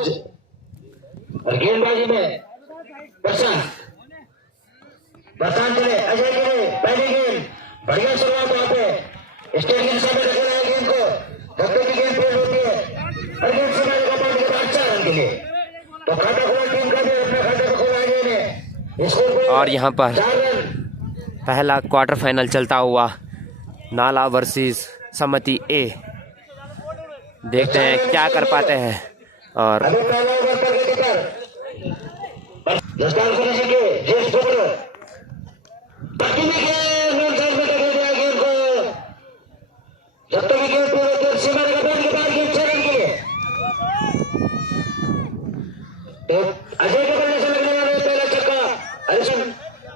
और गेंदबाजी में प्रशांत चले अजय के लिए पहली गेंद बढ़िया शुरुआत वहां पे स्टेट के सामने रखे रहा गेंद को धक्के की गेंद फेल होती है और गेंद से मारेगा पॉइंट के बाद 4 रन के लिए। तो खाता खोला टीम का भी अपने खाते को खोला गया ने और यहाँ पर पहला क्वार्टर फाइनल चलता हुआ नाला वर्सेस सम्मति ए। देखते हैं क्या कर पाते हैं। और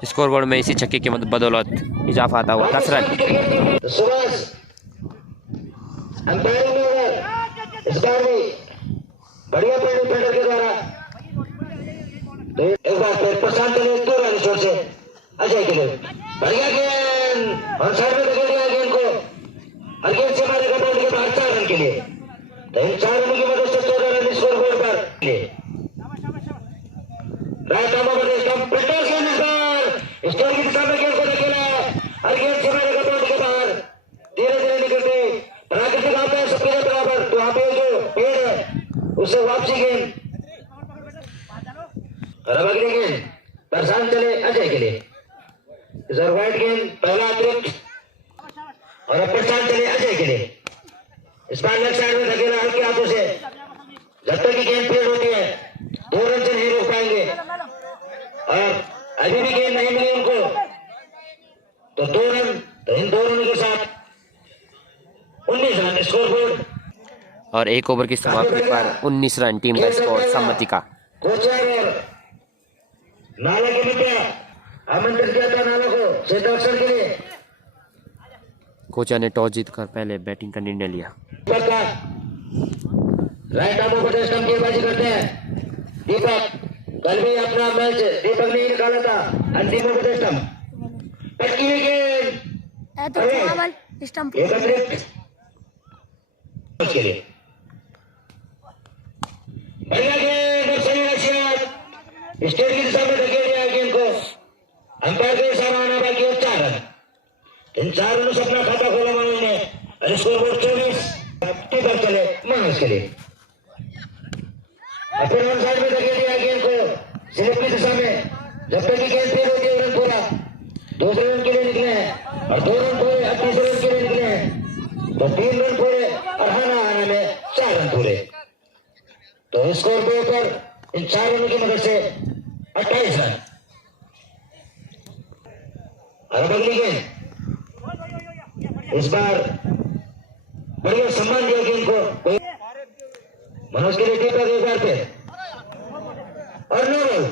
स्कोरबोर्ड में इसी छक्के की बदौलत इजाफा आता हुआ 10 रन। इस बार भी बढ़िया पेडर के द्वारा एक बार फिर प्रशांत ने 2 रन छोड़ से अजय के लिए बढ़िया गेंद और साइड में धकेल दिया गेंद को और गेंद से मारेगा बॉल के बाहर 4 रन के लिए। तो इन 4 रनों की मदद से 14 रन स्कोर बोर्ड पर राइट आर्म ओवर स्टंप पेडर गेंद इस बार स्टोर की दिशा में गेंद को धकेला और गेंद से मारेगा बॉल के बाहर धीरे धीरे निकलते प्राकृतिक आपदा है सबके बराबर। तो वहां पे जो पेड़ है उससे वापसी गेंद और अब अगली गेंद प्रशांत चले अजय के लिए सर वाइट गेंद पहला अतिरिक्त और अब प्रशांत चले अजय के लिए इस बार लेफ्ट साइड में धकेला हल्के हाथों से जब तक की गेंद फेल होती है 2 रन से नहीं रोक पाएंगे और अभी भी गेंद नहीं मिली उनको तो 2 रन। तो इन 2 रनों के साथ 19 रन स्कोर बोर्ड और 1 ओवर की समाप्ति पर 19 रन टीम का स्कोर सम्मति का। नाला के मित्र आमंत्रित किया था नाला को क्षेत्राक्षर के लिए। कोचा ने टॉस जीतकर पहले बैटिंग का निर्णय लिया। राइट आर्म ओवर स्टंप गेंदबाजी करते हैं दीपक। कल भी अपना मैच दीपक ने ही निकाला था अंतिम ओवर स्टंप पटकी हुई गेंद स्टंप एक अतिरिक्त के लिए बढ़िया गेंद और सही रशियत स्टेट की दिशा में धकेल दिया गेंद को अंपायर के इशारा आना बाकी 4 रन। इन 4 रनों से अपना खाता खोला मनोज ने और स्कोर बोर्ड 24 टीम चले मनोज के लिए अपने वन साइड में धकेल दिया गेंद को स्लिप की दिशा में जब तक की गेंद फेल होती है रन पूरा 2 रन के लिए निकले हैं और 2 रन पूरे अब 3 रन के लिए निकले हैं तो 3 रन पूरे और हाना में 4 रन पूरे। तो स्कोर बोर्ड पर इन 4 रनों की मदद से 28 रन। और अगली गेंद इस बार बढ़िया सम्मान दिया गेंद को मनोज के लिए टीपर एक बार पे और नो बॉल।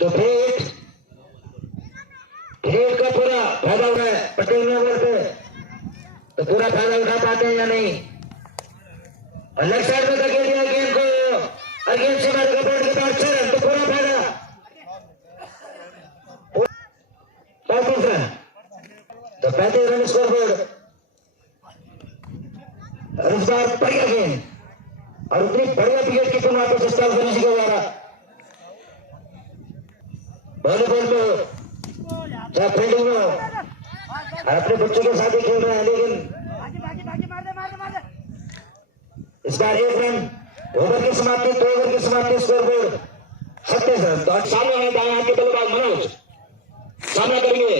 तो फेट का पूरा फायदा उठा है पटेल ने ओवर पे तो पूरा फायदा उठा पाते हैं या नहीं और लेफ्ट साइड में धकेल दिया गेंद को और गेंद से मारेगा बॉल के बाद 6 रन। तो पूरा फायदा 35 रन। तो 35 रन स्कोर बोर्ड और इस बार बढ़िया गेंद और उतनी बढ़िया विकेट की तुम वापस इस्तेमाल करने के द्वारा वॉलीबॉल में चाहे फील्डिंग में और अपने बच्चों के साथ ही खेल रहे हैं लेकिन इस बार 1 रन ओवर की समाप्ति 2 ओवर की समाप्ति स्कोर बोर्ड 37 रन। तो सामने है दाएं हाथ के बल्लेबाज मनोज सामना करेंगे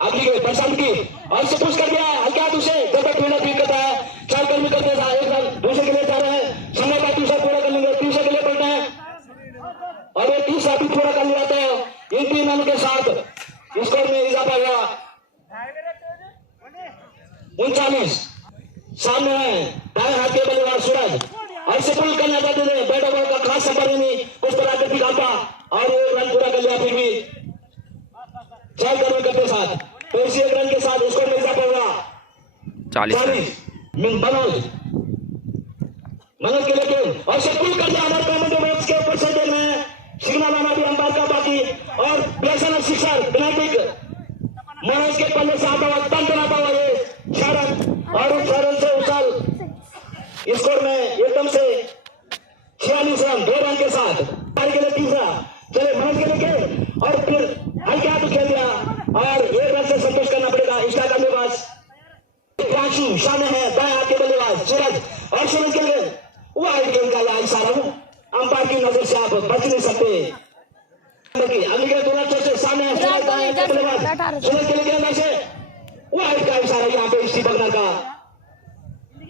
अगली गेंद प्रशांत की और से पुश कर दिया हल्के हाथ उसे जब फील्डर फील्ड करता है 4 कर्मी करते हैं 1 रन दूसरे के लिए जा रहे हैं समय का तीसरा पूरा कर लेंगे तीसरे के लिए पलटा है और ये तीसरा भी पूरा कर लिया है। इन 3 रनों के साथ स्कोर में इजाफा हुआ 39। सामने है दाएं हाथ के बल्लेबाज सूरज और से पुल करना चाहते थे बैट बॉल का खास संपर्क नहीं उस पर आकर दिखाता और 1 रन पूरा कर लिया फिर भी 4 कर्मी करते साथ। तो इसी 1 रन के साथ स्कोर में इजाफा हुआ 40। मनोज के लिए और से पुल कर दिया हमारे कमेंट मैच के ऊपर से देख रहे हैं सिग्नल आना भी अंपायर का बाकी और ब्लेसन शिक्षक बिनाटिक मनोज के पल्ले से आता हुआ तंत्र आता हुआ ये 6 रन और उस 6 रन से उछाल स्कोर में एकदम से रन 2 रन के साथ के लिए तीसरा चले मनोज के लिए और फिर हल्के हाथ खेल दिया और 1 रन से संतोष करना पड़ेगा। इसका बल्लेबाज प्राची सामने है, दाएं हाथ के बल्लेबाज सूरज और सूरज के लिए वाइड गेंद का यह इशारा अंपायर की नजर से आप बच नहीं सकते। अगली गेंद से सामने है सूरज के लिए गेंद से वाइड का इशारा यहाँ पे स्टीव बगनर का।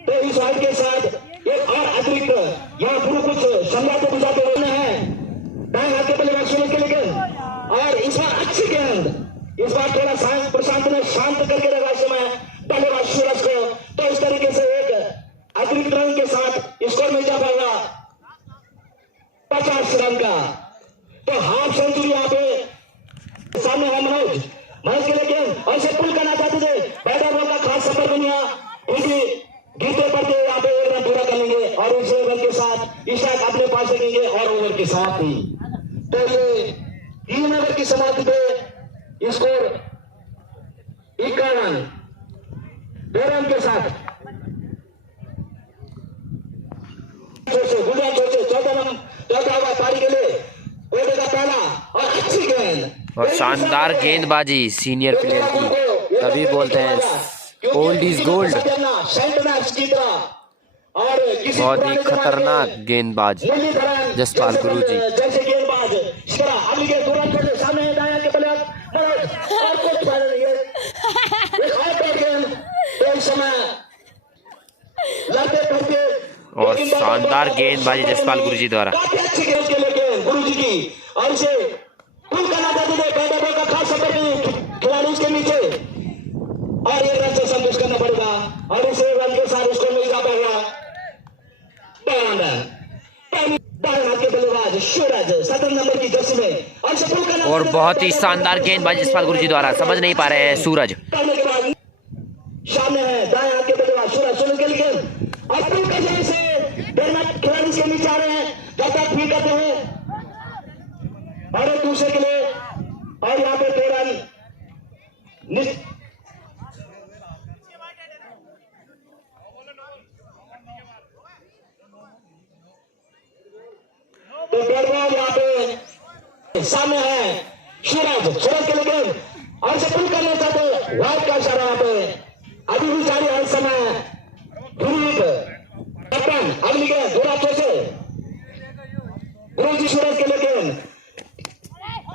तो इस वाइड के साथ एक और अतिरिक्त यहाँ पूरा कुछ समझाते बुझाते होने हैं। दाएं हाथ के बल्लेबाज सूरज के लिए गेंद और इस बार अच्छी गेंद, इस बार थोड़ा प्रशांत ने शांत करके रखा समय बल्लेबाज सूरज को। तो इस तरीके से एक अतिरिक्त रन के साथ स्कोर मिल जा पाएगा 50 रन का। तो हाफ सेंचुरी यहाँ पे सामने है मनोज के लिए गेंद और इसे पुल करना चाहते थे। बैटर बॉल का खास सफर बनिया उनकी गिरते पड़ते यहाँ पे 1 रन पूरा कर लेंगे और इस 1 रन के साथ स्ट्राइक अपने पास रखेंगे और ओवर के साथ ही। तो ये 3 ओवर की समाप्ति पे स्कोर 51 2 रन के साथ 14 ओवर पारी के लिए ओवर का पहला और अच्छी गेंद और शानदार गेंदबाजी सीनियर प्लेयर की, तभी बोलते हैं ओल्ड इज गोल्ड। बहुत ही खतरनाक गेंदबाज जसपाल गुरु जी। जैसे गेंदबाज अभी के तुरंत सामने दाया के बल्ले और कुछ फायदा नहीं है। एक समय लड़ते पड़ते और शानदार गेंदबाजी जसपाल गुरु जी द्वारा। काफी अच्छी गेंद के लिए गुरु जी की और इसे पुल करना चाहते थे। बैटर का खास सफर खिलाड़ी उसके नीचे और 1 रन से संतोष करना पड़ेगा और इस 1 रन के साथ उसको मिल जा पाएगा 12 रन। दाएं हाथ के बल्लेबाज सूरज 17 नंबर की जर्सी में और इसे पुल करना और बहुत ही शानदार गेंदबाजी जसपाल गुरु जी द्वारा, समझ नहीं पा रहे हैं सूरज। करने के बाद सामने है दाएं हाथ के बल्लेबाज सूरज के लिए और पुल करने से खिलाड़ी के नीचे आ रहे हैं जब तक फील करते हैं और एक दूसरे के लिए और यहाँ पे 2 रन तो बॉल यहाँ पे सामने है सूरज के लिए गेंद और इसे पुल करना चाहते वाइड का इशारा यहाँ पे अभी भी जारी है। इस समय कैप्टन अगली गेंद से गुरु जी सूरज के लिए गेंद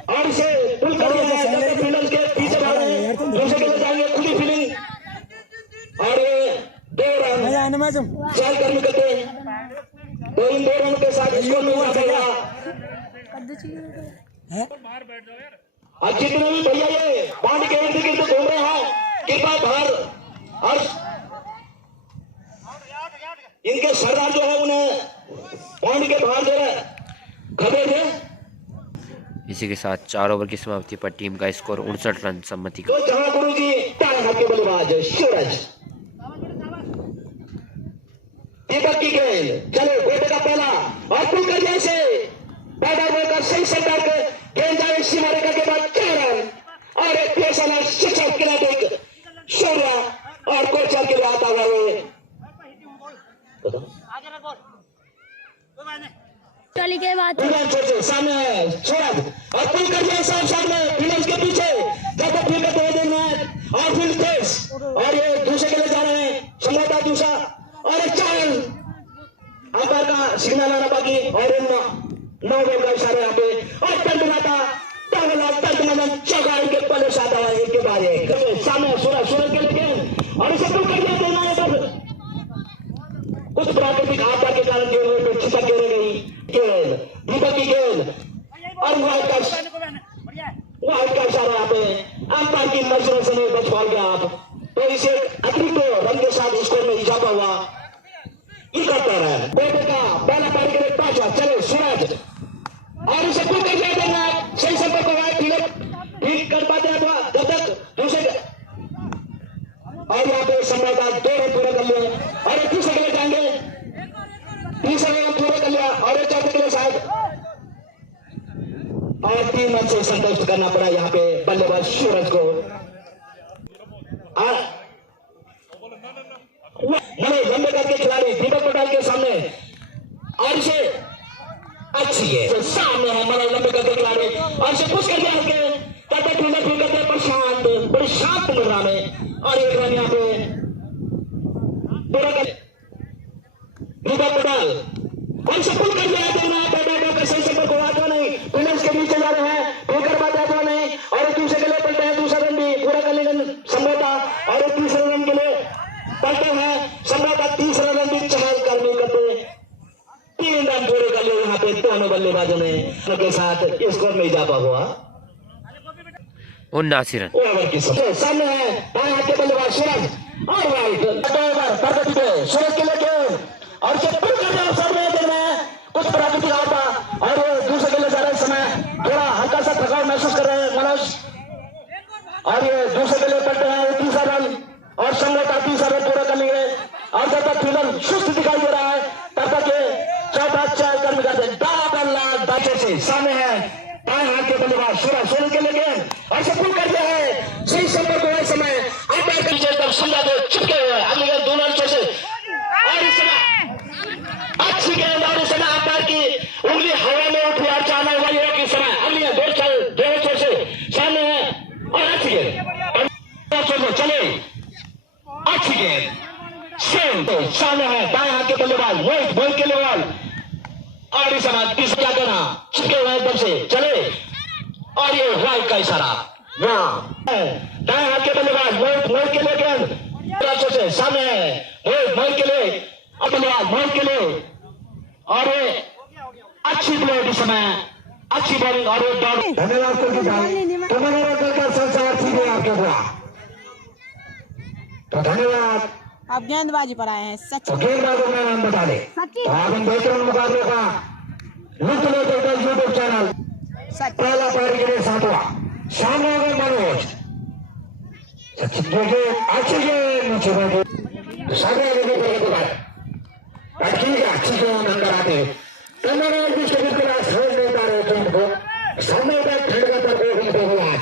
और इसे पुल कर दिया है। फील्डर्स के पीछे भाग रहे हैं, दूसरे के लिए जाएंगे खुली फील्डिंग और ये 2 रन चल करने करते तो इन 2 रन के साथ स्कोर मिल जाएगा। और जितने भी भैया ये पॉइंट के इर्द गिर्द घूम रहे हैं कृपया बाहर और इनके सरदार जो है उन्हें पॉइंट के बाहर जो है खबर दे। इसी के साथ 4 ओवर की समाप्ति पर टीम का स्कोर 59 रन सम्मति का। तो जहां गुरु जी दाएं हाथ के बल्लेबाज सूरज दीपक की गेंद चले गोटे का पहला और पुल कर जैसे बैटर बॉल का सही सेंटर पे गेंद जाए सीमा रेखा के बाद 4 रन और एक पेशेवर शिक्षक खिलाड़ी सूर्य और कोच चल के आता हुआ चली के बाद सामने है सूरज और पुल कर दिया सामने फील्डर्स के पीछे जब तक फील्ड दे देंगे और फील्ड तेज और ये दूसरे के लिए जा रहे हैं समझौता दूसरा और एक 4 रन अंपायर का सिग्नल आना बाकी और 9 बॉल का इशारा यहाँ पे और टंडनाता चौका के पहले से आता है एक के बाद एक सामने सूरज के लिए और इसे पुल कर दिया देना है तो कुछ प्राकृतिक आपदा के कारण गेंद छिटक गिर गई दीपक की गेंद और वाइड का इशारा यहाँ पे अंपायर की नजरों से नहीं बच पाओगे आप तो इसे अतिरिक्त रन के साथ स्कोर में इजाफा हुआ 71 रन। बेटे का पहला पारी के लिए 5वां चले सूरज और इसे पुल कर दिया देना सही समय को ठीक कर पाते हैं जब तक दूसरे और यहाँ पे संभवतः 2 रन पूरे कर लिए और एक दूसरे के लिए जाएंगे 3 रन पूरे कर लिया और एक चौथे के लिए शायद और 3 रन से संतुष्ट करना पड़ा यहाँ पे बल्लेबाज सूरज को। लंबे करके खिलाड़ी दीपक पटेल के सामने और इसे अच्छी है सामने है मतलब लंबे कदर खिलाड़ी और से पुश कर दिया उसके तब फील्डर फील्ड करते हैं प्रशांत बड़ी शांत मुद्रा में और एक रन यहाँ पे पूरा कर विदा पटेल कौन से पुल कर दिया है ना बैट का सही संपर्क हुआ तो नहीं फील्डर्स के बीच जा रहे हैं फिर बात है तो नहीं और दूसरे के लिए पलटे हैं दूसरा रन भी पूरा कर लेंगे समझौता और तीसरे रन के लिए पलटे हैं समझौता तीसरा रन भी चहल कर नहीं करते 3 रन पूरे कर लिए यहाँ पे दोनों बल्लेबाजों ने के साथ स्कोर में इजाफा हुआ 79 रन ओवर की सामने है बाएं हाथ के बल्लेबाज सूरज और वाइट प्रगति पे सूरज के लेके और से पुल कर दिया सामने देखना है कुछ प्राकृतिक आता और दूसरे के लिए जा रहे समय थोड़ा हल्का सा थकान महसूस कर रहे हैं मनोज और ये दूसरे के लिए पलटे हैं तीसरा रन और समझौता तीसरा रन पूरा कर लिए और जब तक फील्डर सुस्त दिखाई दे रहा है तब तक ये चौथा चार कर मिला दाचे से सामने है बाएं हाथ के बल्लेबाज सूरज के लिए और से पुल कर दिया है सही संपर्क हुए समय अब समझा दे चुके हुए अगली गेंद दोनों नीचे से और इस समय अच्छी गेंद और इस समय अंपायर की उंगली हवा में उठी और जाना हुआ है इस समय अगली गेंद दो से सामने है और अच्छी गेंद चले अच्छी गेंद सेम सामने है दाएं हाथ के बल्लेबाज मोहित के लिए और इस समय तीसरा करना चुके हुए एकदम से चले और ये वाइट का इशारा दाएं हाथ के बल्लेबाज मोहित के लिए गेंद से सामने है मोहित के लिए बल्लेबाज मोहित के लिए और ये अच्छी बॉलिंग इस समय अच्छी बॉलिंग और धन्यवाद तुम्हारा संसार सीधे आपके द्वारा तो धन्यवाद आप गेंदबाजी पर आए हैं सच तो गेंदबाजों का नाम बता दे तो आप हम देख रहे मुकाबले का लुत्फ लेते यूट्यूब चैनल पहला पारी के लिए 7वां सामने अगर मनोज अच्छी नीचे बैठे सामने आगे के बाद ठीक है अच्छी गेंद अंदर आते तो मनोज भी बिल्कुल समझ नहीं पा रहे गेंद को सामने ठंड का तक हुआ आज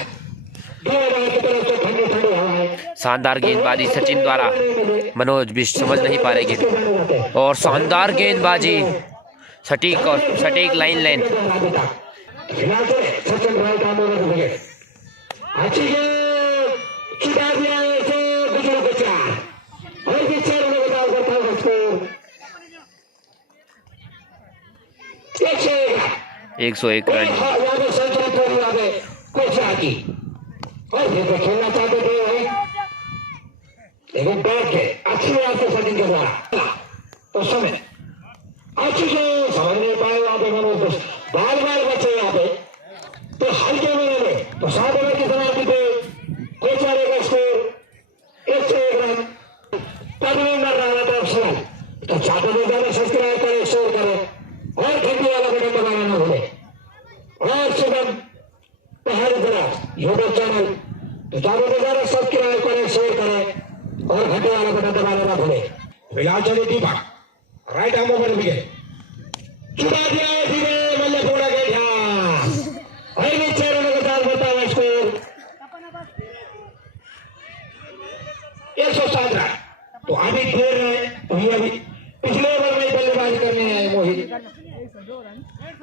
2000 की तरफ से ठंडी ठंडी हवाएं शानदार गेंदबाजी सचिन द्वारा मनोज भी समझ नहीं पा रहे गेंद और शानदार गेंदबाजी सटीक लाइन लेंथ सचिन भाई काम अच्छी चुटा दिया गुजरों को 4 और भी 4 रनों का करता है स्कोर 101 रन यहाँ पे सेंचुरी थोड़ी आगे कुछ आकी और फिर खेलना चाहते थे लेकिन बैठ के अच्छी बात से सचिन के द्वारा तो समय अच्छी से समझ नहीं पाए वहां पे मनोज बार बचे यहाँ पे तो हल्के में तो 7 ओवर की समाप्ति पे कोई चारेगा स्कोर 101 रन तब नहीं मर रहा था अफसर तो चाहते लोग ज्यादा सब्सक्राइब करें शेयर करें और घंटी वाला बटन दबाना न भूले और सुबह पहाड़ी तरह यूट्यूब चैनल तो ज्यादा से ज्यादा सब्सक्राइब करें शेयर करें और घंटे वाला बटन दबाना न भूले फिलहाल चले दीपक राइट आर्म ओवर विकेट चुका दिया है धीरे बल्ले थोड़ा के ध्यान और नीचे रनों के साथ होता है स्कोर 107 रन तो अभी खेल रहे हैं तो अभी पिछले ओवर में बल्लेबाजी करने हैं मोहित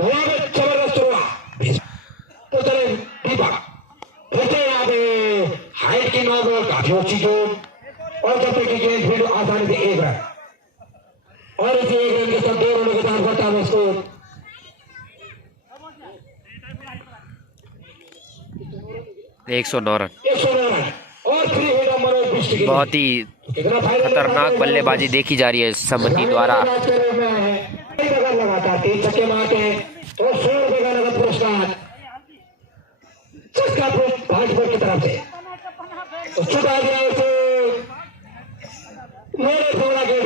धवा में जबरदस्त हुआ तो चले दीपक फिर यहाँ पे हाइट की 9 बॉल काफी अच्छी जोड़ और जब तक की गेंद फील्ड आसानी से 1 रन और इसे 1 रन के साथ 2 रनों के साथ करता है स्कोर 109 रन 109 रन और फ्री हिट मनोज बिष्ट की बहुत ही खतरनाक बल्लेबाजी देखी जा रही है सम्मति द्वारा लगातार 3 छक्के मारते हैं और 100 रुपए का नगद पुरस्कार चक्का भाजपा की तरफ से तो छुटा दिया उसे मेरे थोड़ा के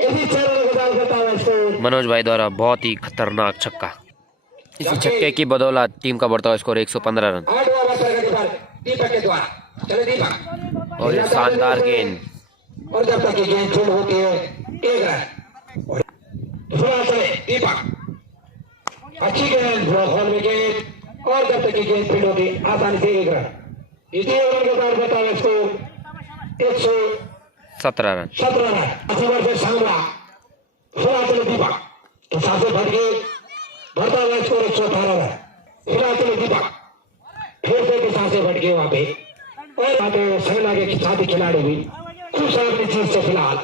इसी 4 रनों के साथ करता है स्कोर मनोज भाई द्वारा बहुत ही खतरनाक छक्का इसी छक्के की बदौलत टीम का बढ़ता हुआ स्कोर 115 रन 8 ओवर प्रगति पर दीपक के द्वारा चले दीपक और ये शानदार गेंद और जब तक ये गेंद फील्ड होती है 1 रन और दूसरा चले दीपक अच्छी गेंद बॉल विकेट और जब तक ये गेंद फील्ड होती आसानी से 1 रन इसी ओवर के साथ करता है स्कोर 17 रन 17 रन 80 ओवर से सामना चले दीपक तो सांसें फट गई, बढ़ता हुआ स्कोर 118 है। खिलाते हुए दीपक फिर से भी सांसें फट गई वहां पे, और वहां पे संगना के साथी खिलाड़ी भी खुश है अपनी जीत से फिलहाल।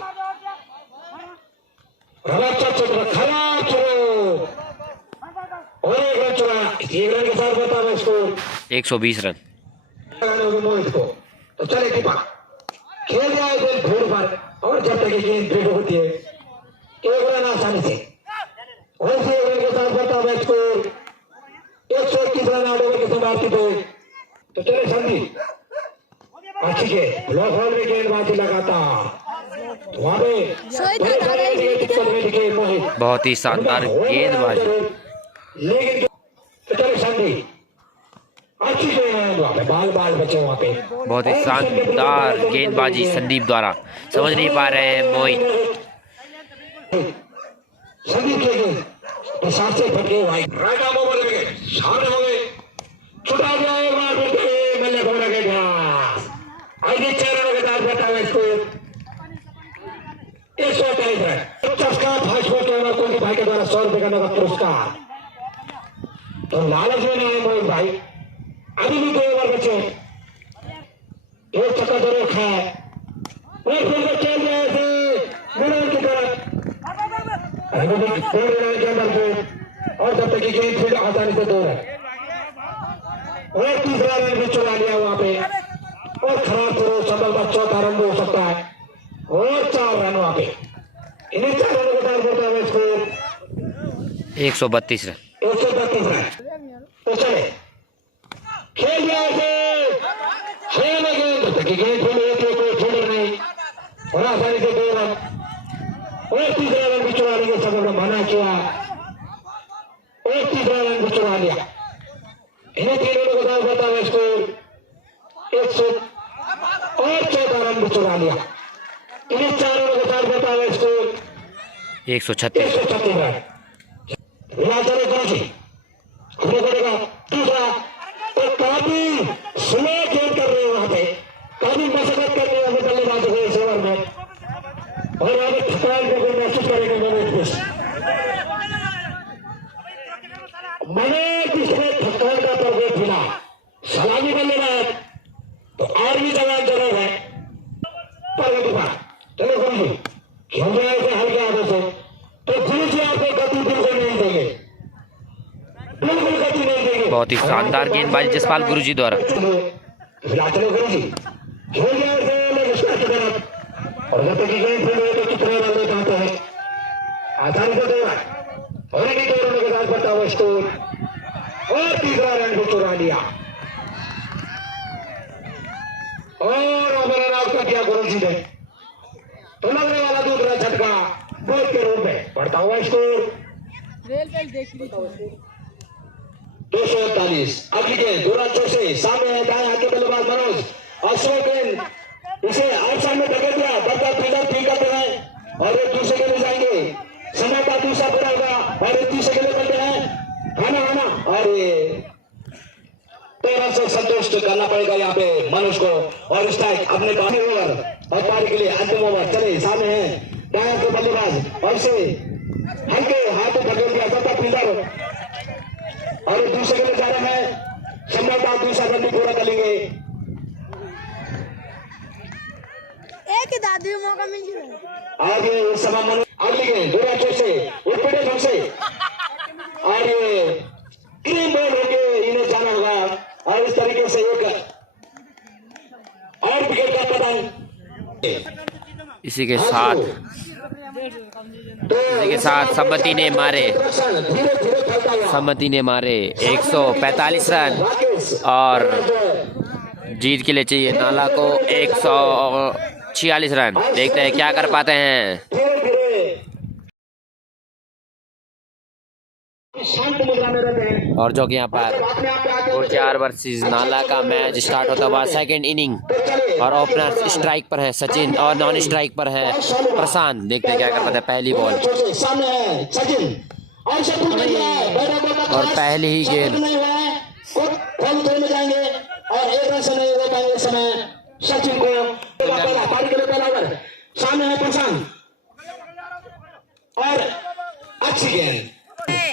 रवाचा चक्र खराब चलो और एक रन चुरा, एक रन के साथ बता हुआ स्कोर 120 रन। मोहित को तो चले दीपक खेल दिया है गेंद भूल पर, और जब तक गेंद ड्रिप होती है एक रन आसानी से, वैसे एक रन के साथ बढ़ता हुआ स्कोर 121 रन 8 ओवर की समाप्ति पे। तो चले संदीप अच्छी के ब्लॉक हॉल में गेंदबाजी लगाता वहां पे दिक्कत में दिखे मोहित, बहुत ही शानदार गेंदबाजी। लेकिन तो चले संदीप अच्छी गेंद वहां पे, बाल बाल बचे वहां पे, बहुत ही शानदार गेंदबाजी संदीप द्वारा, समझ नहीं पा रहे हैं मोहित। संदीप के गेंद तो सांसें फट गई भाई, राइट आर्म ओवर में गए, सामने हो गए, छुटा गया एक बार फिर से बल्ले को लगे गया। आगे 4 रनों के साथ बता हुआ इसको 128 रन। चस्का फास्ट बॉल के कोहली भाई के द्वारा 100 रुपए का नगद पुरस्कार। तो लालच में नहीं है मोहित भाई, अभी भी 2 ओवर बचे, एक छक्का जरूर रखा है और फिर वो चल गया मिडल की तरफ के अंदर से, और जब तक कि गेंद फिर आसानी से 2 रन और तीसरा रन भी चुरा लिया वहां पे, और खराब थ्रो संभवतः चौथा रन भी हो सकता है, और 4 रन वहां पे। इन्हीं 4 रनों के साथ बढ़ता है स्कोर 132 रन। 132 रन। तो चले खेल दिया उसे, खेल में गेंद जब तक कि गेंद फिर एक फील्डर नहीं, और आसानी से 2 रन और तीसरा रन भी चुरा लिया, सब ने मना किया और तीसरा रन भी चुरा लिया। इन्हें 3 रनों के साथ बढ़ता है स्कोर 100 और 14 रन भी चुरा लिया। इन्हें 4 रनों के साथ बढ़ता है स्कोर 136 रन। विराट कोहली अपने करेगा दूसरा, और काफी स्लो गेंद कर रहे हैं वहां पे, काफी मशक्कत कर रहे हैं बल्लेबाज हुए इस ओवर में, और वहां पे थकान को महसूस करेंगे मैंने जिसने थकान का प्रवेश मिला सलामी बल्लेबाज, तो और भी जवाब जरूर है पर चलो गुरु जी खेल रहे हैं हल्के हाथों से, तो गुरु जी आपको गति बिल्कुल नहीं देंगे, बिल्कुल गति नहीं देंगे। बहुत ही शानदार गेंदबाजी जसपाल गुरुजी द्वारा। चलो गुरु जी खेल रहे हैं और जब तक गेंद फिर तो कितने रन ले पाते हैं, आसानी से 2 रन और इन्हीं 2 रनों के साथ बढ़ता हुआ स्कोर, और तीसरा रन भी चुरा लिया, और ओवर आउट कर दिया गुरु जी ने। तो लगने वाला दूसरा झटका बॉल के रूप में बढ़ता हुआ स्कोर 241। अगली गेंद 2 रन से सामने है दाएं हाथ के बल्लेबाज मनोज, और स्लो गेंद इसे आउटसाइड में धकेल दिया, बल्ला फील्डर फील्ड करते हैं और एक दूसरे के लिए जाएंगे, समय का दूसरा पूरा होगा और एक दूसरे के लिए करते हैं आना और ये 13 से संतुष्ट करना पड़ेगा यहाँ पे मनोज को, और स्ट्राइक अपने बाकी ओवर और पारी के लिए अंतिम ओवर। चले सामने हैं दाएं के बल्लेबाज और इसे हल्के हाथ में धकेल दिया, बल्ला फील्डर और एक दूसरे के लिए जा रहे हैं, समय का दूसरा बंदी पूरा कर लेंगे। एक ही दादी को मौका मिल गया। आगे इस समय मन अगली गेंद 2 रन से उपड़े ढंग से, और ये क्लीन बॉल होंगे, इन्हें जाना होगा, और इस तरीके से एक और विकेट का पतन। इसी के साथ सम्मति ने मारे 145 रन, और जीत के लिए चाहिए नाला को 146 रन। देखते हैं क्या कर पाते हैं। और जो कि यहाँ पर गुर्जर वर्सेस नाला का मैच स्टार्ट होता हुआ सेकंड इनिंग, और ओपनर स्ट्राइक पर है सचिन और नॉन स्ट्राइक पर है प्रशांत। देखते हैं क्या कर पाते हैं। पहली बॉल और पहली ही गेंद, और एक रन से नहीं रोक पाएंगे इस समय सचिन को। पारी के लिए पहला ओवर सामने है प्रशांत, और अच्छी गेंद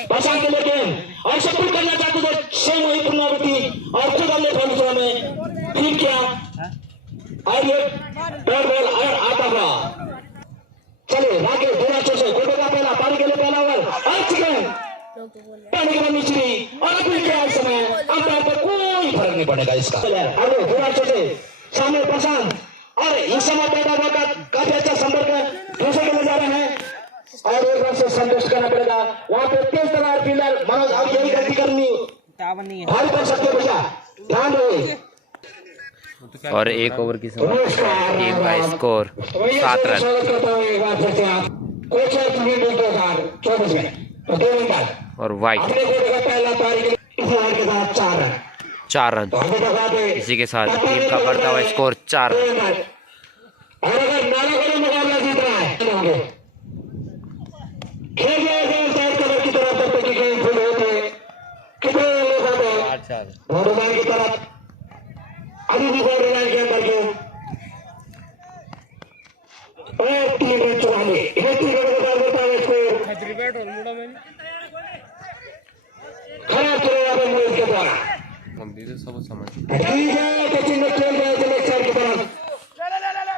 प्रशांत के लेकिन और सब कुछ करना चाहते थे सेम वही पुनरावृत्ति और खुद हमने फॉर्म में ठीक किया और ये पैर बॉल और आता हुआ चले राकेश दोनों अच्छे से गोटे का पहला पानी के लिए पहला ओवर और चिकन पानी के बाद निचली और अभी क्या इस समय अंपायर पर कोई फर्क नहीं पड़ेगा इसका अरे दोनों अच्छे से सामने प्रशांत और इस समय पैदा हुआ काफी अच्छा संपर्क दूसरे के लिए जा रहे हैं और एक बार से संतुष्ट करना पड़ेगा वहां पे तेज तलार फील्डर मनोज अब यही गलती करनी भारी कर सकते हैं भैया ध्यान रहे और एक ओवर की समाप्ति पर टीम का स्कोर 7 रन। और वाइट चार रन। इसी के साथ टीम का बढ़ता हुआ स्कोर 4 रन। और अगर नालागढ़ मुकाबला जीत रहा है खेल की तरफ कितने लोग आते हैं की तरफ अभी भी बॉल लाइन के अंदर के और 3 रन चुराने इन्हें 3 रन का होता है स्कोर खराब चलेगा मोहित के द्वारा ठीक है सचिन ने खेल गया लेफ्ट साइड की तरफ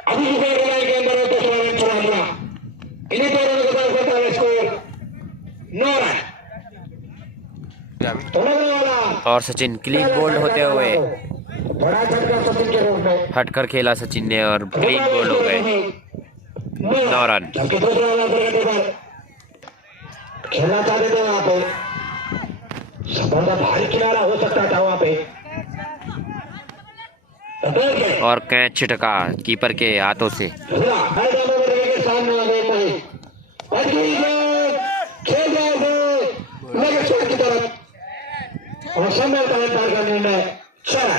अभी भी बॉल लाइन के अंदर है तो रन चुरा लिया इन्हें 2 रन का होता है स्कोर 9 रन और सचिन क्लीन बोल्ड होते हुए बड़ा झटका सचिन के रूप में हटकर खेला सचिन ने और क्लीन बोल्ड हो गए 9 रन। जबकि दूसरा ओवर खेलना चाहते थे वहां पे सबका भारी किनारा हो सकता था वहां पे और कैच छिटका कीपर के हाथों से। सामने आ गए की तरफ और समय का निर्णय 4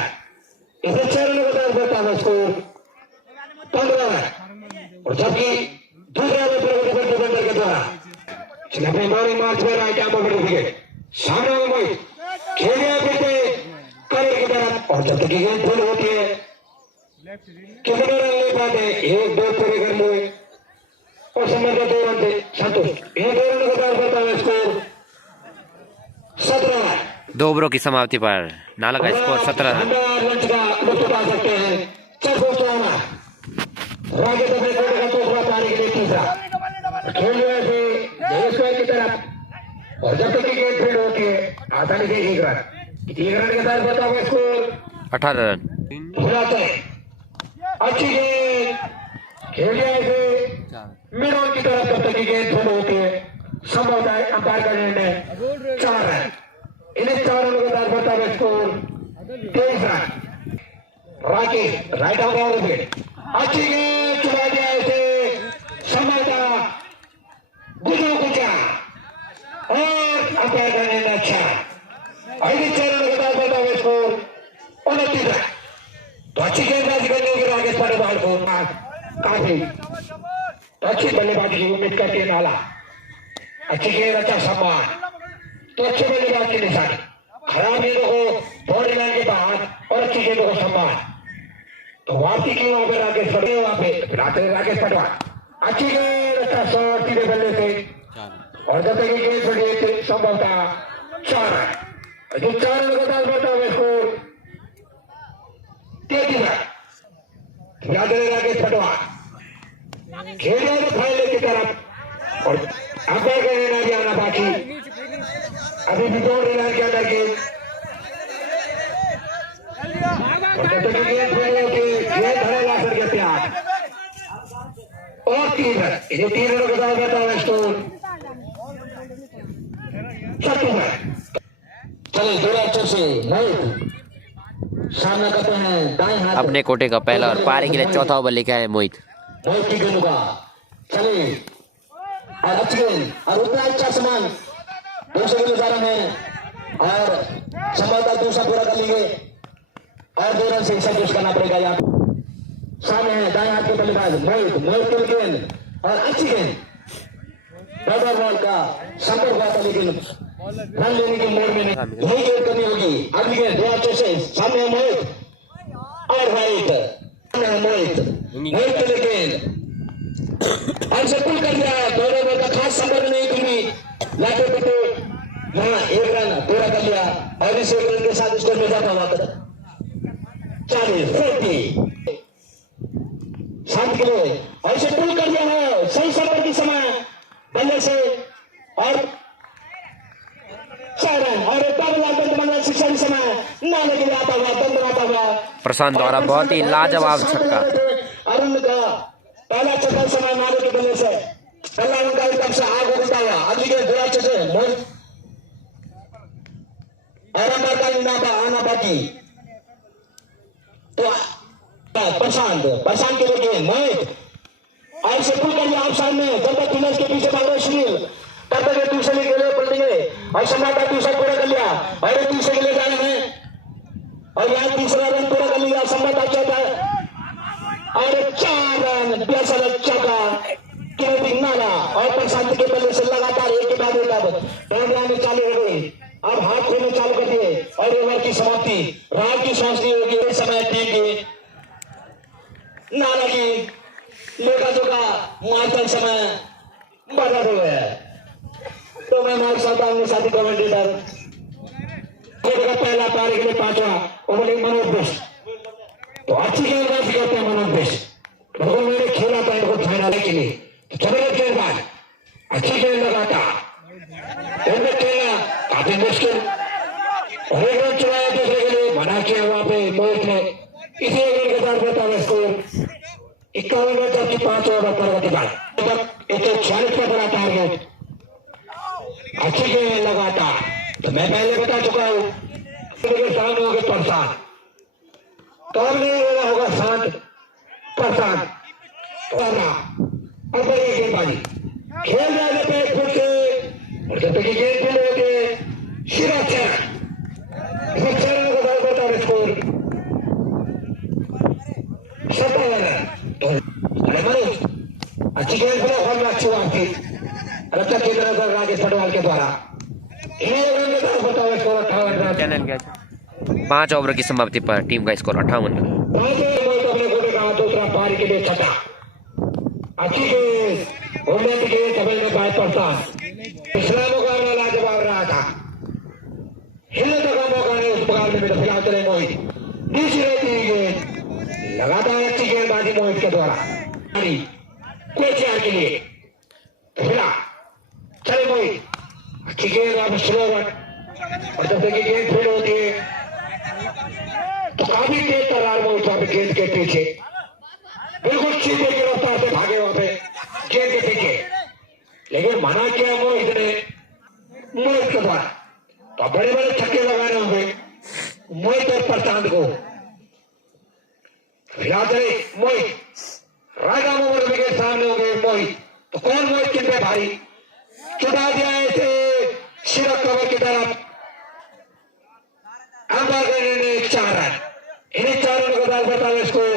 इसे 4 रन का देता है स्कोर 15 रन और जबकि दूसरा डिफेंडर के द्वारा अपने बॉलिंग मार्च में राइट आर्म पर विकेट सामने में खेल गया फिर करेक्ट की तरफ और जब तक गेंद फुल होती है कितने रन ले पाते 1-2 पूरे कर लिए और समय का 2 रन थे संतुष्ट इन 2 रन का देता है स्कोर 17 रन। 2 ओवरों की समाप्ति पर नाला का स्कोर 17 रन। और जब तक गेंद फील्ड होती है आसानी से 1 रन के साथ बताओ स्कोर 18 रन। अच्छी गेंद खेल गया इसे मिड ऑन की तरफ जब तक गेंद फील्ड होती है संभव है अंपायर का निर्णय 4 रन इन्हें 4 रनों के साथ बताओ score 23 run. Rakesh right out wicket अच्छी गेंद चुरा दिया इसे समय का गुजा और अंपायर का निर्णय अच्छा और इन्हें 4 रनों के साथ बताओ स्कोर 29 रन। तो अच्छी गेंदबाजी करने के राकेश पाटीवाल को काफी अच्छी बल्लेबाजी की उम्मीद करती है नाला अच्छी गेंद अच्छा सम्मान तो अच्छे बल्लेबाज की निशानी खराब गेंदों को बाउंड्री लाइन के बाहर और अच्छी गेंदों को सम्मान तो वापसी की वहां पे राकेश पटेल वहां पे राकेश पटवाल अच्छी गेंद अच्छा शॉट सीधे बल्ले से और जब तक गेंद पड़ी संभव था 4 रन जो 4 रन का बढ़ता हुआ स्कोर 33 रन। याद रहे राकेश पटवाल खेल रहे थे फाइनल की तरफ और अंपायर का निर्णय भी आना बाकी अभी भी 2 रन के अंदर के और जब तक गेंद फील्ड होती गेंद धरे ला सर के प्यार और 3 रन इन्हें 3 रनों के साथ रहता है स्कोर 36 रन। चलिए थोड़ा अच्छे से नहीं सामना करते हैं दाएं हाथ अपने कोटे का पहला और पारी के लिए चौथा ओवर लेके आए मोहित की गेंद का चलिए और अच्छी गेंद और उतना अच्छा सामान दूसरे के लिए जा रहे हैं और संभवतः दूसरा पूरा कर लेंगे और 2 रन से संतुष्ट करना पड़ेगा यहाँ सामने है दाएं हाथ के बल्लेबाज मोहित की गेंद और अच्छी गेंद रबर बॉल का संपर्क हुआ था लेकिन रन लेने की मोड़ में नहीं गेंद करनी होगी अगली गेंद 2 अच्छे से सामने है मोहित और वाइट सामने है मोहित के लिए गेंद और से पुल कर दिया 2 रन का खास संपर्क नहीं थी लाते यहाँ 1 रन पूरा कर लिया और इस 1 रन के साथ स्कोर में जाता हुआ 40 शांत के लिए और इसे पुल कर दिया है सही समय की समय बल्ले से और 4 रन और एक बार शिक्षा की समय नाले के लिए आता हुआ दंड आता हुआ प्रशांत द्वारा बहुत ही लाजवाब छक्का। अरुण का पहला छक्का समय नाले के बल्ले से पहला उनका एकदम से आग उगलता हुआ अगली के दो अच्छे से मोहित और आना बाकी तो प्रशांत के लिए मोहित और इसे पुल कर दिया आप सामने जब तक के पीछे भाग रहे सुनील तब तक दूसरे के लिए पलटेंगे और सम्राट का दूसरा पूरा कर लिया और एक दूसरे के लिए जा रहे हैं और यहाँ तीसरा रन पूरा कर लिया सम्राट अच्छा था और 4 रन बेसर चौका कीर्ति नाला और प्रशांत के बल्ले से लगातार एक के बाद एक अब में चालू हो गई अब हाथ खोलने चालू कर दिए और ओवर की समाप्ति रात की सांस नहीं होगी इस समय टीम की नाला की लेखा जोखा मार्चल समय बदल हो गया तो मैं मार्क साहब हूँ साथी कमेंटेटर पहला पारी के लिए 5वां ओवर मनोज बिष्ट तो अच्छी गेंदबाजी करते हैं मनोज बिष्ट भगवान मैंने खेला था इनको फाइनल के लिए तो जबरदस्त गेंदबाज अच्छी गेंद लगाता इनमें खेलना काफी मुश्किल और 1 रन चुराया दूसरे के लिए मना किया वहां पे मोहित ने इसी 1 रन के साथ बताया स्कोर 51 रन जबकि 5 ओवर पर के बाद 146 पर बड़ा टारगेट अच्छी गेंद लगाता तो मैं पहले बता चुका हूं शांत हो गए प्रशांत कौन नहीं होगा शांत प्रशांत अब गेंदबाजी खेल रहे थे 1 फुट से और जब तक गेंद खेल रहे थे सिरा चरण को बता स्कोर 57 रन अच्छी गेंद खेला और अच्छी बात थी रक्षा केंद्र राजेश पटवाल के द्वारा 5 ओवर की समाप्ति पर टीम का स्कोर 58 रन। दूसरा पारी के लिए छठा अच्छी गेंद ओमेंट के डबल में बात पड़ता पिछला मुकाबला लाजवाब रहा था हिलने का मौका नहीं उस मुकाबले में तो फिलहाल चले मोहित दूसरी गेंद लगातार अच्छी गेंदबाजी मोहित के द्वारा कोई 4 के लिए फिलहाल चले मोहित अच्छी गेंद वापस स्लो रन और जब तक गेंद फेल होती है तो काफी तेज तर्रार मोहित वहां पे गेंद के पीछे बिल्कुल सीधे की रफ्तार से भागे वहां पे गेंद के पीछे लेकिन मना किया मोहित ने मोहित के द्वारा तो बड़े बड़े छक्के लगाने होंगे मोहित और प्रशांत को फिलहाल मोहित राजा मोहम्मद के सामने हो गए मोहित तो कौन मोहित किन पे भारी चुटा दिया इसे सिरक कवर की तरफ अंबागढ़ ने 4 रन इन्हीं 4 रनों के बाद बताओ स्कोर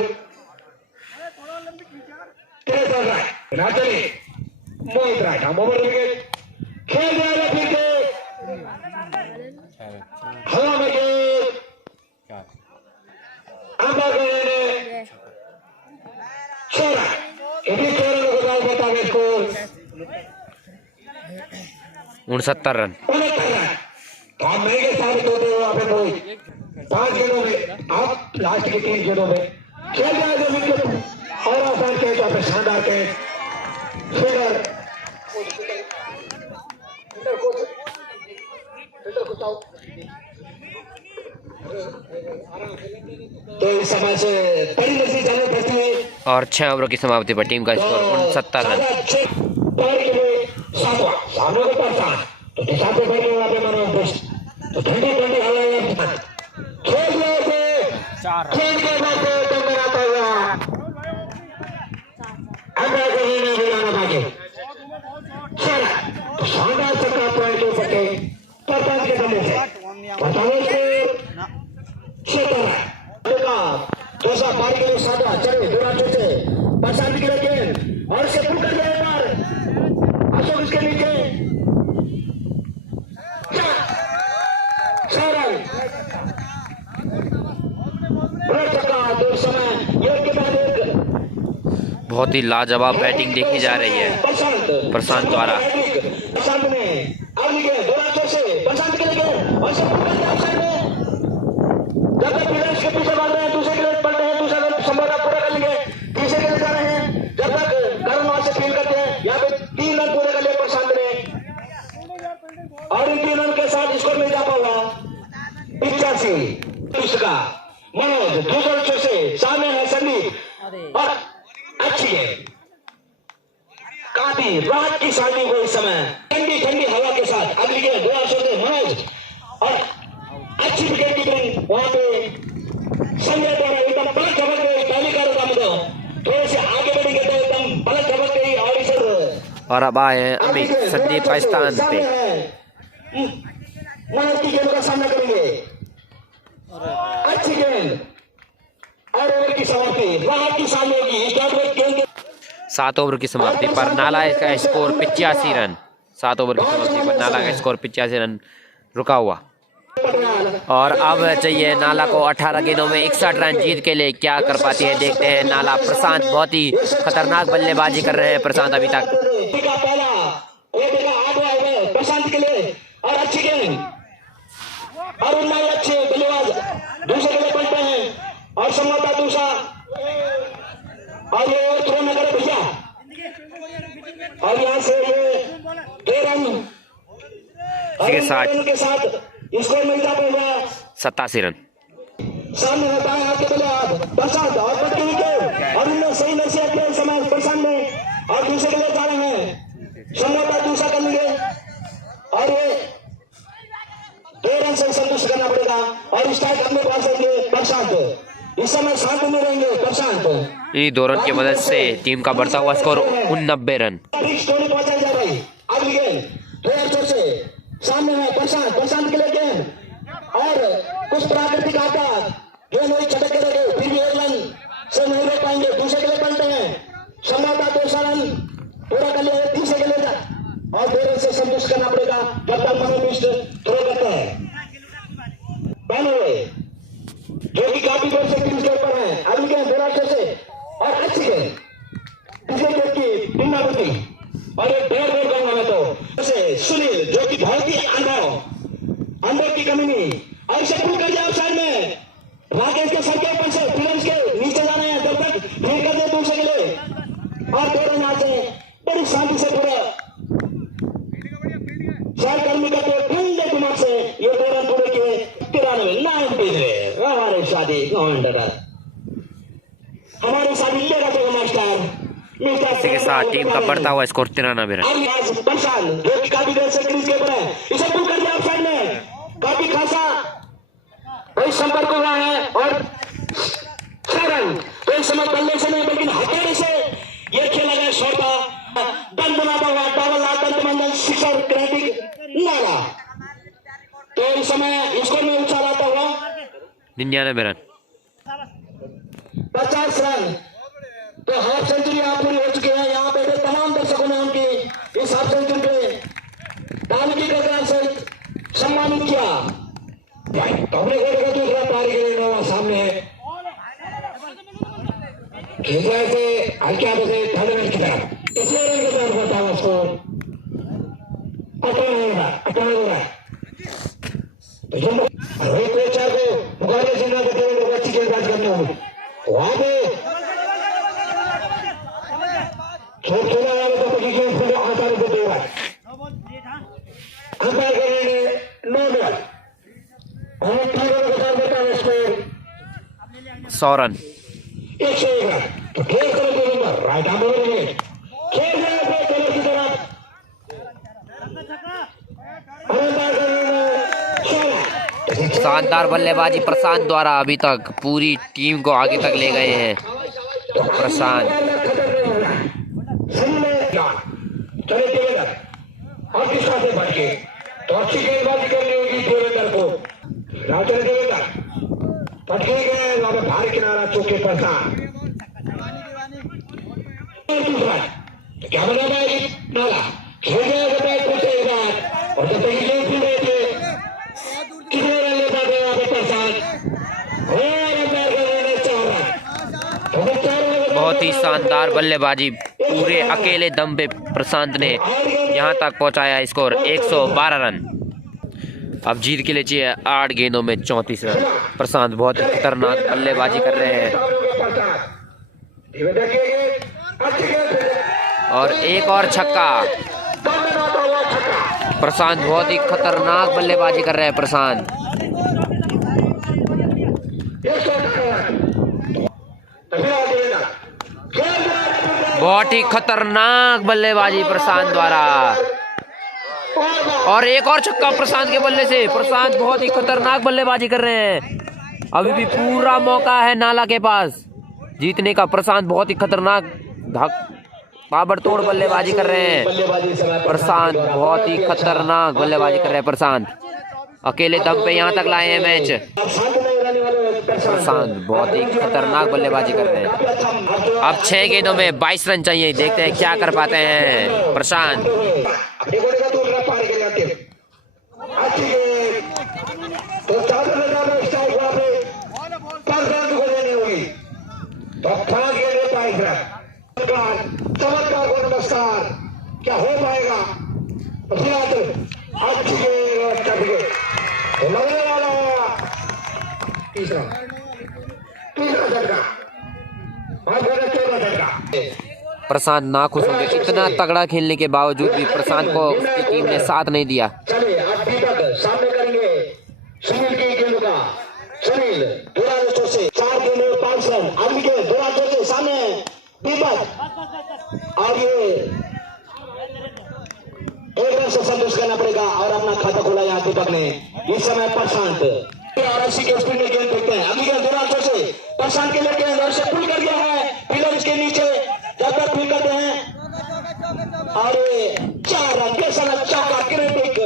63 रन ना चले मोहित राइट हम ओवर विकेट खेल जाएगा फिर से हवा में गेंद अंबागढ़ ने 6 रन इन्हीं 4 रनों के बाद बताओ स्कोर 69 रन। तो आप महंगे साबित होते हो वहां पे मोहित 5 गेंदों में आप लास्ट के 3 गेंदों में खेल जाएगा विकेट और आसान कैच वहां पे शानदार कैच फील्डर तो इस समय से बड़ी नजरी चालू करती है और 6 ओवर की समाप्ति पर टीम का स्कोर 69 रन। सामने को परेशान तो दिशा पे बैठे हुए मनोज बिष्ट तो ठंडी ठंडी हवाएं खेल रहे थे खेल के बाद दम आता हुआ अंबागढ़ ने बुलाना बाकी तो शानदार छक्का पॉइंट हो सके प्रशांत के बल्ले से बताओ दूसरा पारी के लिए साधा चले बुरा से प्रशांत के लिए गेंद और इसे पुल कर दिया बार अशोक इसके नीचे 6 रन बहुत ही लाजवाब बैटिंग देखी जा रही है प्रशांत द्वारा। प्रशांत ने और सब पूरा ऑप्शन में जब तक प्लेयर्स के पीछे भाग रहे हैं, दूसरे के लिए पड़ रहे हैं, दूसरा संभावना पूरा कर लेंगे, तीसरे के लिए जा रहे हैं, जब तक करण वहां से फील करते हैं, यहाँ पे 3 रन पूरे कर लिए प्रशांत ने, और इन 3 रन के साथ स्कोर में इजाफा हुआ 85 का। मनोज दूसरे ओर से सामने है संदीप और अच्छी है, काफी रात की शादी हुई इस समय ठंडी ठंडी हवा के साथ। अगली गेंद 2 ओवर से मनोज और अच्छी विकेट कीपिंग वहां पे संजय द्वारा एकदम पलट झपक गई, पहली का रुका थोड़े से आगे बढ़ी गए तो एकदम पलट झपक गई और इस और अब आए हैं अमित संदीप का स्थान पे। मनोज की गेंद का सामना करेंगे, अच्छी गेंद और ओवर की समाप्ति राहत की सामने होगी। 7 ओवर की समाप्ति पर नाला का स्कोर 85 रन। 7 ओवर की समाप्ति पर नाला का स्कोर 85 रन रुका हुआ। और अब चाहिए नाला को 18 गेंदों में 61 रन जीत के लिए, क्या कर पाती है देखते हैं नाला। प्रशांत बहुत ही खतरनाक बल्लेबाजी कर रहे हैं प्रशांत अभी तक। प्रशांत के लिए और अच्छी गेंद और अच्छे बल्लेबाज दूसरे के लिए पलटे हैं और संभवतः दूसरा और ये थ्रो न करे भैया, और यहाँ से ये 2 रन के साथ स्कोर में इजाफा हुआ 87 रन। सामने होता है आपके बल्लेबाज प्रशांत और पटकी विकेट और इनमें सही नसीहत के समय प्रशांत ने और दूसरे के लिए जा रहे हैं, संभवतः दूसरा कर लेंगे और ये 2 रन से संतुष्ट करना पड़ेगा और स्ट्राइक अपने पास रहेंगे प्रशांत। इस समय शांत में रहेंगे प्रशांत। इन 2 रन की मदद से टीम का बढ़ता हुआ स्कोर 89 रन। अगली गेंद से सामने है प्रशांत, प्रशांत के लिए गेंद और कुछ प्राकृतिक आपदा गेंद वही छटक करेंगे, फिर भी 1 रन से नहीं रोक पाएंगे, दूसरे के लिए पलटे हैं, संभवतः 2 रन पूरा कर लिया, तीसरे के लिए और 2 रन से संतुष्ट करना पड़ेगा जब तक मनोविष्ट थ्रो करते हैं जो कि काफी देर से क्रीज के ऊपर है। अगली गेंद 2 रन से और अच्छी गेंद पिछले गेंद की पुनरावृत्ति और एक डेढ़ कहूंगा मैं तो सुनील जो कि बहुत ही अंदर की कमी नहीं और इसे पुल कर दिया साइड में राकेश के सर के ऊपर से फिल्म के नीचे जाना है, जब तक फिर कर दे दूसरे के लिए और 2 रन आते हैं बड़ी शांति से पूरा सहकर्मी करते ठंडे दिमाग से ये 2 रन पूरे किए 93 हमारे शादी हमारी शादी लेगा तो मास्टर इसी के साथ टीम का बढ़ता हुआ स्कोर 93 रन। जो कि काफी देर से क्रीज के ऊपर है, इसे पुल कर दिया ऑफसाइड में, काफी खासा कोई संपर्क हुआ है और 6 रन तो इस समय बल्ले से नहीं बल्कि हथेली से ये खेला गया शॉट का दंड बनाता हुआ डबल दंड मंडल शिखर क्रेडिट नाला, तो इस समय स्कोर में उछालाता हुआ 99 रन 50 रन तो हाफ सेंचुरी यहाँ पूरी हो चुकी है। यहाँ पे तमाम दर्शकों ने उनकी इस हाफ सेंचुरी पे दानगी के से सम्मानित किया। हमने दूसरा पारी के लिए सामने है से हल्के हाथों से थर्ड मैच की तरफ इसलिए रन के तरफ होता है उसको 98 हो रहा है तो जो रोहित कोचा को मुकाबले जितना करते हुए लोग अच्छी गेंदबाजी करते होंगे वहां पे खेला आसानी से 2 रन अंपायर करेंगे 9 रन और 100 रन 101 रन तो खेल करेंगे राइट आर्म ओवर खेल रहे थे कलर की तरफ शानदार बल्लेबाजी प्रशांत द्वारा अभी तक पूरी टीम को आगे तक ले गए हैं प्रशांत। चले देवेंद्र और किसका से बढ़ के तो अच्छी गेंदबाजी करनी होगी देवेंद्र को। चले देवेंद्र पटके गए वहां पे भारी किनारा चौके पर था दूसरा क्या बना है नाला खेल गया बताए कुछ एक बार और जब तक ये भी रहे थे कितने रन लेता था वहां पे प्रशांत बहुत ही शानदार बल्लेबाजी पूरे अकेले दम पे प्रशांत ने यहाँ तक पहुँचाया स्कोर 112 रन। अब जीत के लिए चाहिए 8 गेंदों में 34 रन। प्रशांत बहुत ही खतरनाक बल्लेबाजी कर रहे हैं और एक और छक्का। प्रशांत बहुत ही खतरनाक बल्लेबाजी कर रहे हैं। प्रशांत बहुत ही खतरनाक बल्लेबाजी प्रशांत द्वारा और एक और छक्का प्रशांत के बल्ले से। प्रशांत बहुत ही खतरनाक बल्लेबाजी कर रहे हैं। अभी भी पूरा मौका है नाला के पास जीतने का। प्रशांत बहुत ही खतरनाक ताबड़तोड़ बल्लेबाजी कर रहे हैं। प्रशांत बहुत ही खतरनाक बल्लेबाजी कर रहे हैं। प्रशांत अकेले दम पे यहाँ तक लाए हैं मैच। प्रशांत बहुत ही खतरनाक बल्लेबाजी कर रहे हैं। अब 6 गेंदों में 22 रन चाहिए। देखते हैं क्या कर पाते हैं प्रशांत। क्या हो पाएगा? तीसरा झटका। प्रशांत नाखुश हो गए। इतना तगड़ा खेलने के बावजूद भी प्रशांत को उसकी टीम ने साथ नहीं दिया। चलिए अब दीपक सामने करेंगे सुनील की गेंद का। सुनील दूरा से 4 गेंद में 5 रन। आगे के दूरा के सामने दीपक और ये 1 रन से संतुष्ट करना पड़ेगा और अपना खाता खोला यहाँ दीपक ने। इस समय प्रशांत और 80 के स्पीड में गेंद फेंकते हैं। अभी के दूरा से प्रशांत के लिए गेंद और से पुल कर दिया है पिलर्स के नीचे। जब तक पुल करते हैं और 4 रन के समय चौका क्रिटिक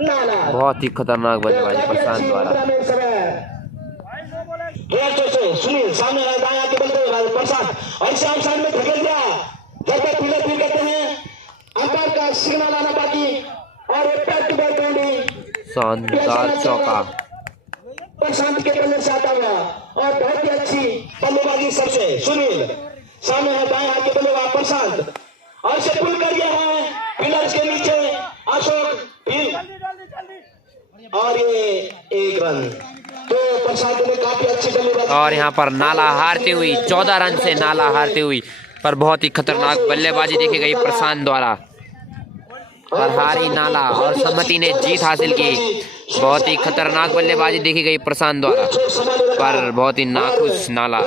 नाला। बहुत ही खतरनाक बल्लेबाजी प्रशांत द्वारा। सुनील सामने दाया के बल्ले प्रशांत और इसे आउटसाइड में धकेल दिया। जब तक पिलर पुल करते हैं अंपायर का सिग्नल आना बाकी और एक पैर की बॉल बैंडी। शानदार चौका प्रशांत के बल्ले से आता हुआ और बहुत ही अच्छी बल्लेबाजी सबसे। सुनील सामने है दाएं हाथ के बल्लेबाज प्रशांत और इसे पुल कर दिया है पिलर्स के नीचे अशोक और ये 1 रन। तो प्रशांत ने काफी अच्छी बल्लेबाजी और यहाँ पर नाला हारती हुई 14 रन से नाला हारती हुई पर बहुत ही खतरनाक बल्लेबाजी देखी गई प्रशांत द्वारा और हारी नाला और सहमति ने जीत हासिल की। बहुत ही खतरनाक बल्लेबाजी देखी गई प्रशांत द्वारा पर बहुत ही नाखुश नाला।